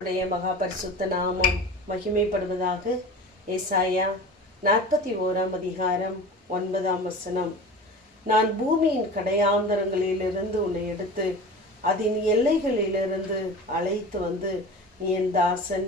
உடைய மகா பரிசுத்த நாமம் மகிமைப்படுவதாக. ஏசாயா 41 9 நான் பூமியின் கடையாந்தரங்களிலிருந்து உன்னை எடுத்து அதன் எல்லைகளிலிருந்து அழைத்து வந்து நீ என் தாசன்,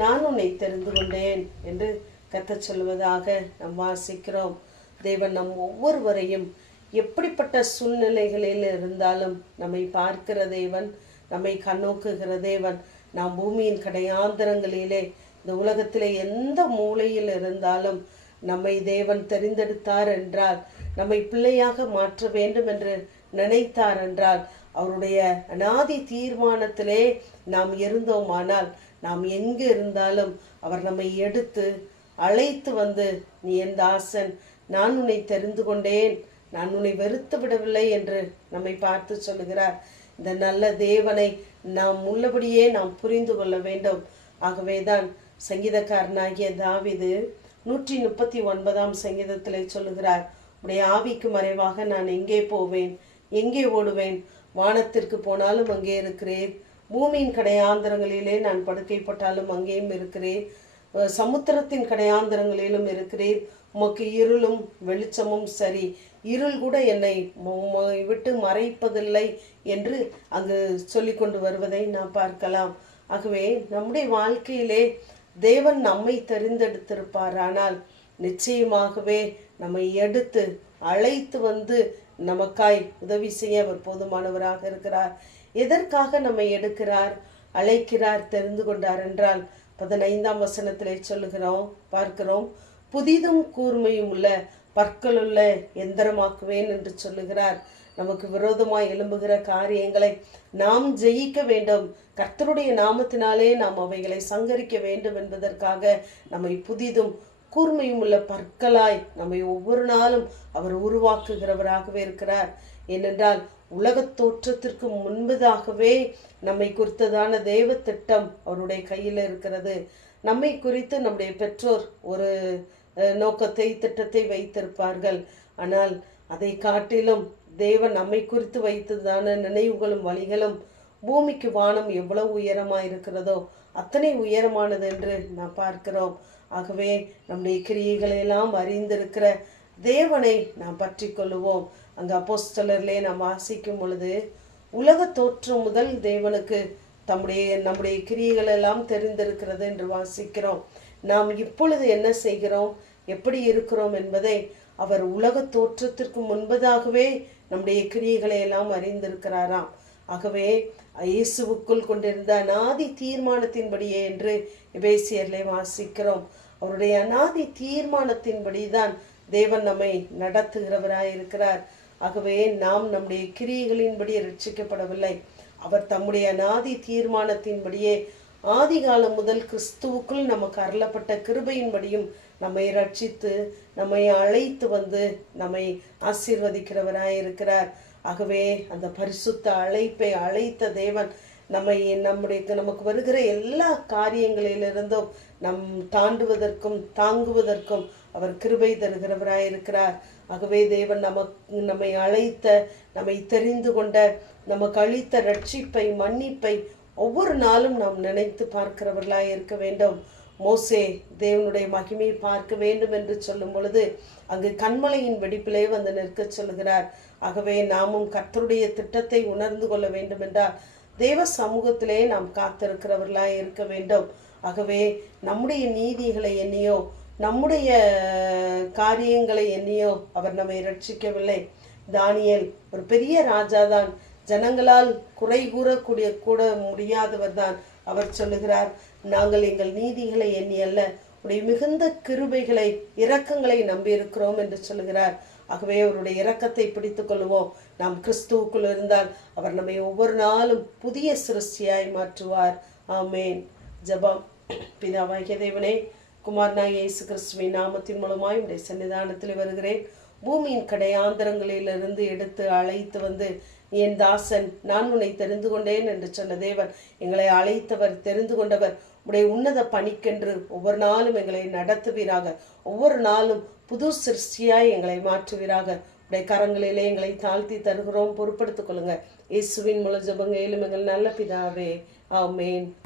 நான் உன்னை தெரிந்து கொண்டேன் என்று கர்த்தர் சொல்வதாக நாம் வாசிக்கிறோம். தேவன் நம் ஒவ்வொருவரையும் எப்படிப்பட்ட சூழ்நிலைகளில் இருந்தாலும் நம்மை பார்க்கிற தேவன், நம்மை கண்ணோக்குகிற தேவன். நாம் பூமியின் கடையாந்தரங்களிலே இந்த உலகத்திலே எந்த மூலையில் இருந்தாலும் நம்மை தேவன் தெரிந்தெடுத்தார் என்றால், நம்மை பிள்ளையாக மாற்ற வேண்டும் என்று நினைத்தார் என்றால், அவருடைய அநாதி தீர்மானத்திலே நாம் இருந்தோமானால், நாம் எங்கு இருந்தாலும் அவர் நம்மை எடுத்து அழைத்து வந்து நீ என் தாசன், நான் உன்னை தெரிந்து கொண்டேன், நான் உன்னை வெறுத்து விடவில்லை என்று நம்மை பார்த்து சொல்லுகிறார். இந்த நல்ல தேவனை நாம் உள்ளபடியே நாம் புரிந்து கொள்ள வேண்டும். ஆகவேதான் சங்கீதக்காரனாகிய தாவீது 139 சங்கீதத்திலே சொல்லுகிறார், உடைய ஆவிக்கு மறைவாக நான் எங்கே போவேன், எங்கே ஓடுவேன்? வானத்திற்கு போனாலும் அங்கே இருக்கிறேன், பூமியின் கடையாந்தரங்களிலே நான் படுக்கைப்பட்டாலும் அங்கேயும் இருக்கிறேன், சமுத்திரத்தின் கடையாந்தரங்களிலும் இருக்கிறேன். உமக்கு இருளும் வெளிச்சமும் சரி, இருள் கூட என்னை விட்டு மறைப்பதில்லை என்று அங்கு சொல்லி கொண்டு வருவதை நாம் பார்க்கலாம். ஆகவே நம்முடைய வாழ்க்கையிலே தேவன் நம்மை தெரிந்தெடுத்திருப்பார். ஆனால் நிச்சயமாகவே நம்மை எடுத்து அழைத்து வந்து நமக்காய் உதவி செய்ய அவர் போதுமானவராக இருக்கிறார். எதற்காக நம்மை எடுக்கிறார், அழைக்கிறார், தெரிந்து கொண்டார் என்றால் 15 பார்க்கிறோம், புதிதும் கூர்மையும் உள்ள பற்களுள்ள எந்திரமாக்குவேன் என்று சொல்லுகிறார். நமக்கு விரோதமாய் எழும்புகிற காரியங்களை நாம் ஜெயிக்க வேண்டும், கர்த்தருடைய நாமத்தினாலே நாம் அவைகளை சங்கரிக்க வேண்டும் என்பதற்காக நம்மை புதிதும் கூர்மையும் உள்ள பற்களாய் நம்மை ஒவ்வொரு நாளும் அவர் உருவாக்குகிறவராகவே இருக்கிறார். ஏனென்றால் உலகத் தோற்றத்திற்கு முன்பதாகவே நம்மை குறித்ததான தேவ திட்டம் அவருடைய கையில் இருக்கிறது. நம்மை குறித்து நம்முடைய பெற்றோர் ஒரு நோக்கத்தை, திட்டத்தை வைத்திருப்பார்கள். ஆனால் அதை காட்டிலும் தேவன் நம்மை குறித்து வைத்ததான நினைவுகளும் வழிகளும் பூமிக்கு வானம் எவ்வளவு உயரமாயிருக்கிறதோ அத்தனை உயரமானது என்று நாம் பார்க்கிறோம். ஆகவே நம்முடைய கிரியைகளை எல்லாம் அறிந்திருக்கிற தேவனை நாம் பற்றி கொள்ளுவோம். அங்கு அப்போஸ்தலரிலே நாம் வாசிக்கும் பொழுது, உலக தோற்றம் முதல் தேவனுக்கு நம்முடைய கிரியைகள் எல்லாம் தெரிந்திருக்கிறது என்று வாசிக்கிறோம். நாம் இப்பொழுது என்ன செய்கிறோம், எப்படி இருக்கிறோம் என்பதை அவர் உலக தோற்றத்திற்கு முன்பதாகவே நம்முடைய கிரியைகளை எல்லாம் அறிந்திருக்கிறாராம். ஆகவே இயேசுவுக்குள் கொண்டிருந்த அநாதி தீர்மானத்தின்படியே என்று எபேசியரிலே வாசிக்கிறோம். அவருடைய அநாதி தீர்மானத்தின்படிதான் தேவன் நம்மை நடத்துகிறவராயிருக்கிறார். ஆகவே நாம் நம்முடைய கிரியைகளின்படி ரட்சிக்கப்படவில்லை. அவர் தம்முடைய அநாதி தீர்மானத்தின்படியே ஆதி காலம் முதல் கிறிஸ்துவுக்குள் நமக்கு அருளப்பட்ட கிருபையின்படியும் நம்மை ரட்சித்து நம்மை அழைத்து வந்து நம்மை ஆசீர்வதிக்கிறவராயிருக்கிறார். ஆகவே அந்த பரிசுத்த அழைப்பை அழைத்த தேவன் நமக்கு வருகிற எல்லா காரியங்களிலிருந்தும் தாண்டுவதற்கும் தாங்குவதற்கும் அவர் கிருபை தருகிறவராயிருக்கிறார். ஆகவே தேவன் நம்மை அழைத்த, நம்மை தெரிந்து கொண்ட, நமக்கு அளித்த ரட்சிப்பை, மன்னிப்பை ஒவ்வொரு நாளும் நாம் நினைத்து பார்க்கிறவர்களாய் இருக்க வேண்டும். மோசே தேவனுடைய மகிமையை பார்க்க வேண்டும் என்று சொல்லும் பொழுது அங்கு கண்மலையின் வெடிப்பிலே வந்து நிற்க சொல்லுகிறார். ஆகவே நாமும் கர்த்தருடைய திட்டத்தை உணர்ந்து கொள்ள வேண்டும் என்றால் தேவ சமூகத்திலே நாம் காத்திருக்கிறவர்களாய் இருக்க வேண்டும். ஆகவே நம்முடைய நீதிகளை எண்ணியோ, நம்முடைய காரியங்களை எண்ணியோ அவர் நம்மை ரட்சிக்கவில்லை. தானியேல் ஒரு பெரிய ராஜாதான், ஜனங்களால் குறை கூட முடியாதவர் தான். அவர் சொல்லுகிறார், நாங்கள் எங்கள் நீதிகளை எண்ணி அல்ல, உடைய மிகுந்த கிருபைகளை, இரக்கங்களை நம்பி இருக்கிறோம் என்று சொல்லுகிறார். ஆகவே அவருடைய இரக்கத்தை பிடித்துக் கொள்வோம். நாம் கிறிஸ்துவுக்குள் இருந்தால் அவர் நம்மை ஒவ்வொரு நாளும் புதிய சிருஷ்டியாய் மாற்றுவார். ஆமேன். ஜெபம். பிதாவாகிய தேவனே, குமாரனாகிய இயேசு கிறிஸ்துவின் நாமத்தின் மூலமாய் உடைய சன்னிதானத்தில் வருகிறேன். பூமியின் கடையாந்தரங்களிலிருந்து எடுத்து அழைத்து வந்து என் தாசன், நான் உன்னை தெரிந்து கொண்டேன் என்று சொன்ன தேவன், எங்களை அழைத்தவர், தெரிந்து கொண்டவர். உடைய உன்னத பணிக்கென்று ஒவ்வொரு நாளும் எங்களை நடத்துவீராக. ஒவ்வொரு நாளும் புது சிருஷ்டியாய் எங்களை மாற்றுவீராக. உடைய கரங்களிலே எங்களை தாழ்த்தி தருகிறோம், பொறுப்படுத்திக் கொள்ளுங்க. இயேசுவின் மூலம் ஜெபங்க, எங்கள் நல்ல பிதாவே. ஆமேன்.